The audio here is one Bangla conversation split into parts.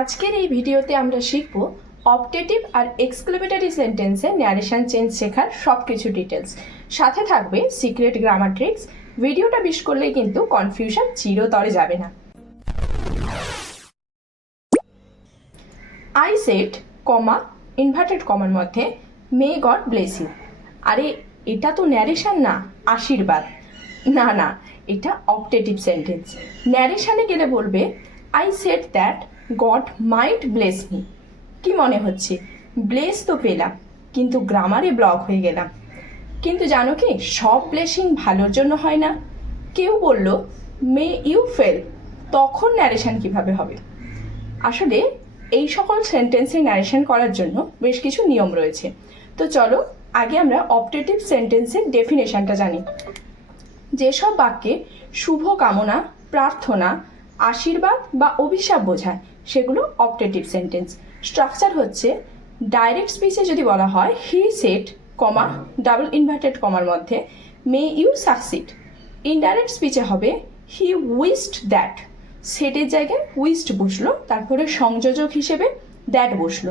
আজকের এই ভিডিওতে আমরা শিখব অপটেটিভ আর এক্সক্লেমেটারি সেন্টেন্সে ন্যারেশন চেঞ্জ শেখার সব কিছু ডিটেলস। সাথে থাকবে সিক্রেট গ্রামার ট্রিক্স। ভিডিওটা বিশ করলেই কিন্তু কনফিউশন চিরতরে যাবে না। আই সেট কমা ইনভার্টেড কমার মধ্যে মে গড ব্লেস ইউ আরে, এটা তো ন্যারেশন না, আশীর্বাদ। না না, এটা অপটেটিভ সেন্টেন্স। ন্যারেশনে গেলে বলবে I said that God might bless me. কি মনে হচ্ছে? ব্লেস তো পেলাম, কিন্তু গ্রামারে ব্লক হয়ে গেলাম। কিন্তু জানো কি, সব ব্লেসিং ভালোর জন্য হয় না। কেউ বলল, মে ইউ ফেল, তখন ন্যারেশন কীভাবে হবে? আসলে, এই সকল সেন্টেন্সে ন্যারেশন করার জন্য বেশ কিছু নিয়ম রয়েছে। তো চলো, আগে আমরা অপটেটিভ সেন্টেন্সের ডেফিনেশনটা জানি। যেসব বাক্যে শুভ কামনা, প্রার্থনা, আশীর্বাদ বা অভিশাপ বোঝায় সেগুলো অপটেটিভ সেন্টেন্স স্ট্রাকচার হচ্ছে ডাইরেক্ট স্পিচে যদি বলা হয় he said comma double inverted কমার মধ্যে মে ইউ সাকসিড ইনডাইরেক্ট স্পিচে হবে হি উইস্ট দ্যাট সেটের জায়গায় উইস্ট বসল, তারপরে সংযোজক হিসেবে দ্যাট বসল।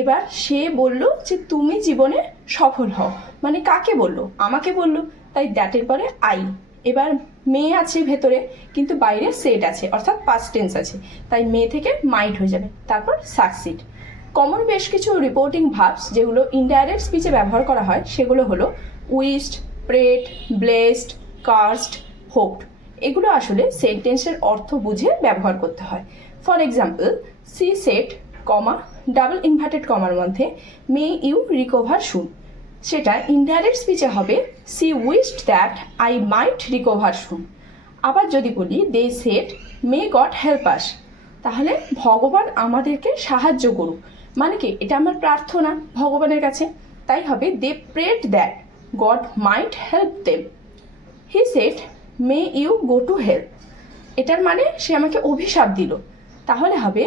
এবার সে বলল যে, তুমি জীবনে সফল হও। মানে কাকে বলল? আমাকে বলল। তাই দ্যাটের পরে আই এবার মেয়ে আছে ভেতরে, কিন্তু বাইরে সেট আছে, অর্থাৎ পাস্ট টেন্স আছে। তাই মেয়ে থেকে মাইট হয়ে যাবে, তারপর সাকসিড কমন বেশ কিছু রিপোর্টিং ভার্বস যেগুলো ইনডাইরেক্ট স্পিচে ব্যবহার করা হয়, সেগুলো হলো wished prayed blessed cursed hoped এগুলো আসলে সেন্টেন্সের অর্থ বুঝে ব্যবহার করতে হয়। For example she said comma double inverted কমার মধ্যে মে ইউ রিকভার শুন সেটা ইনডাইরেক্ট স্পিচে হবে she wished that I might recover শুন আবার যদি বলি they said may God help us তাহলে ভগবান আমাদেরকে সাহায্য করুক। মানে কি? এটা আমার প্রার্থনা ভগবানের কাছে। তাই হবে they prayed that God might help them he said may you go to hell এটার মানে সে আমাকে অভিশাপ দিল। তাহলে হবে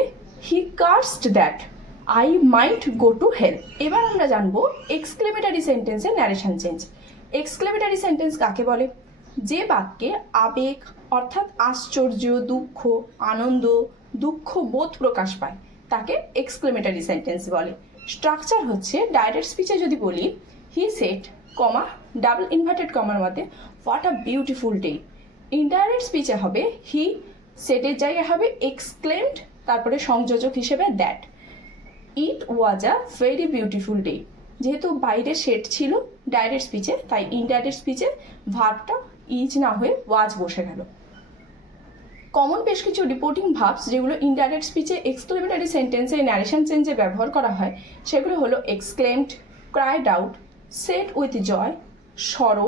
he cursed that I might go to hell এবার আমরা জানব এক্সক্লেমেটারি সেন্টেন্সের ন্যারেশন চেঞ্জ এক্সক্লেমেটারি সেন্টেন্স কাকে বলে? যে বাক্যে আবেগ, অর্থাৎ আশ্চর্য, দুঃখ, আনন্দ, দুঃখ বোধ প্রকাশ পায়, তাকে এক্সক্লেমেটারি সেন্টেন্স বলে। স্ট্রাকচার হচ্ছে ডাইরেক্ট স্পিচে যদি বলি he said comma double inverted কমার মধ্যে what a beautiful day indirect স্পিচে হবে হি সেটের জায়গায় হবে এক্সক্লেমড তারপরে সংযোজক হিসেবে that it was a very beautiful day যেহেতু বাইরে সেট ছিল ডাইরেক্ট স্পিচে তাই ইনডাইরেক্ট স্পিচে ভার্বটা ইজ না হয়ে ওয়াজ বসে গেল। কমন বেশ কিছু রিপোর্টিং ভাবস যেগুলো ইনডাইরেক্ট স্পিচে এক্সক্লেমেটারি সেন্টেন্সে ন্যারেশন চেঞ্জে ব্যবহার করা হয়, সেগুলো হলো exclaimed cried out said with joy sorrow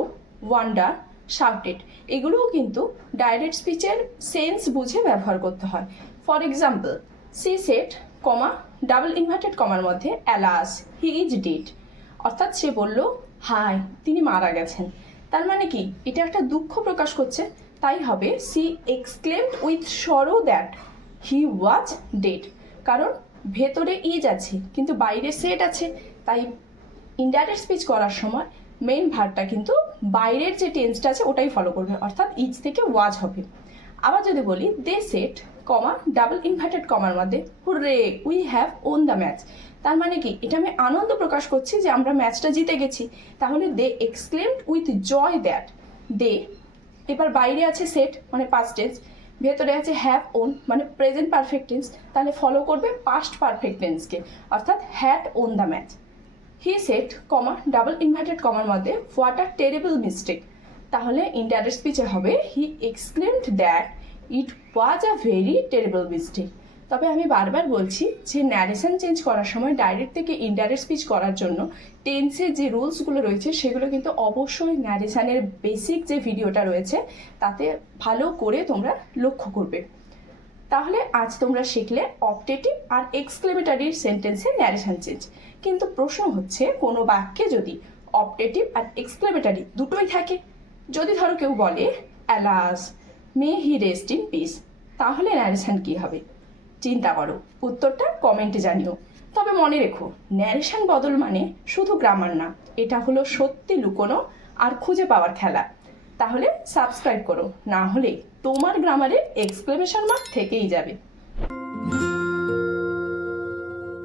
wonder shouted এগুলোও কিন্তু ডাইরেক্ট স্পিচের সেন্স বুঝে ব্যবহার করতে হয়। For example she said comma double inverted কমার মধ্যে অ্যালাস হি ইজ ডিড অর্থাৎ সে বলল হাই তিনি মারা গেছেন। তার মানে কি? এটা একটা দুঃখ প্রকাশ করছে। তাই হবে she exclaimed with sorrow that he was dead কারণ, ভেতরে ইজ আছে, কিন্তু বাইরে সেট আছে। তাই ইনডাইরেক্ট স্পিচ করার সময় মেইন ভার্বটা কিন্তু বাইরের যে টেন্সটা আছে, ওটাই ফলো করবে। অর্থাৎ ইজ থেকে ওয়াজ হবে। আবার যদি বলি they said comma double inverted কমার মধ্যে hurrah we have won the match তার মানে কি? এটা আমি আনন্দ প্রকাশ করছি যে আমরা ম্যাচটা জিতে গেছি। তাহলে they exclaimed with joy that they এবার বাইরে আছে সেট মানে পাস্ট টেন্স ভেতরে আছে হ্যাভ ওন মানে প্রেজেন্ট পারফেক্ট টেন্স তাহলে ফলো করবে পাস্ট পারফেক্ট টেন্সকে অর্থাৎ had won the match he said comma double inverted কমার মধ্যে হোয়াট আর টেরেবল মিস্টেক তাহলে ইনডাইরেক্ট স্পিচে হবে he exclaimed that it was a very terrible mistake. তবে আমি বারবার বলছি যে ন্যারেশন চেঞ্জ করার সময় ডাইরেক্ট থেকে ইনডাইরেক্ট স্পিচ করার জন্য টেন্সের যে রুলসগুলো রয়েছে সেগুলো কিন্তু অবশ্যই ন্যারেশনের বেসিক যে ভিডিওটা রয়েছে তাতে ভালো করে তোমরা লক্ষ্য করবে। তাহলে আজ তোমরা শিখলে অপটেটিভ আর এক্সক্লেমেটারির সেন্টেন্সের ন্যারেশন চেঞ্জ কিন্তু প্রশ্ন হচ্ছে কোনো বাক্যে যদি অপটেটিভ আর এক্সক্লেমেটারি দুটোই থাকে, যদি ধরো কেউ বলে alas may he rest in peace তাহলে ন্যারেশন কী হবে? চিন্তা করো, উত্তরটা কমেন্টে জানিও। তবে মনে রেখো ন্যারেশন বদল মানে শুধু গ্রামার না, এটা হলো সত্যি লুকোনো আর খুঁজে পাওয়ার খেলা। তাহলে সাবস্ক্রাইব করো, না হলে তোমার গ্রামারে এক্সক্লেমেশন মার্ক থেকেই যাবে।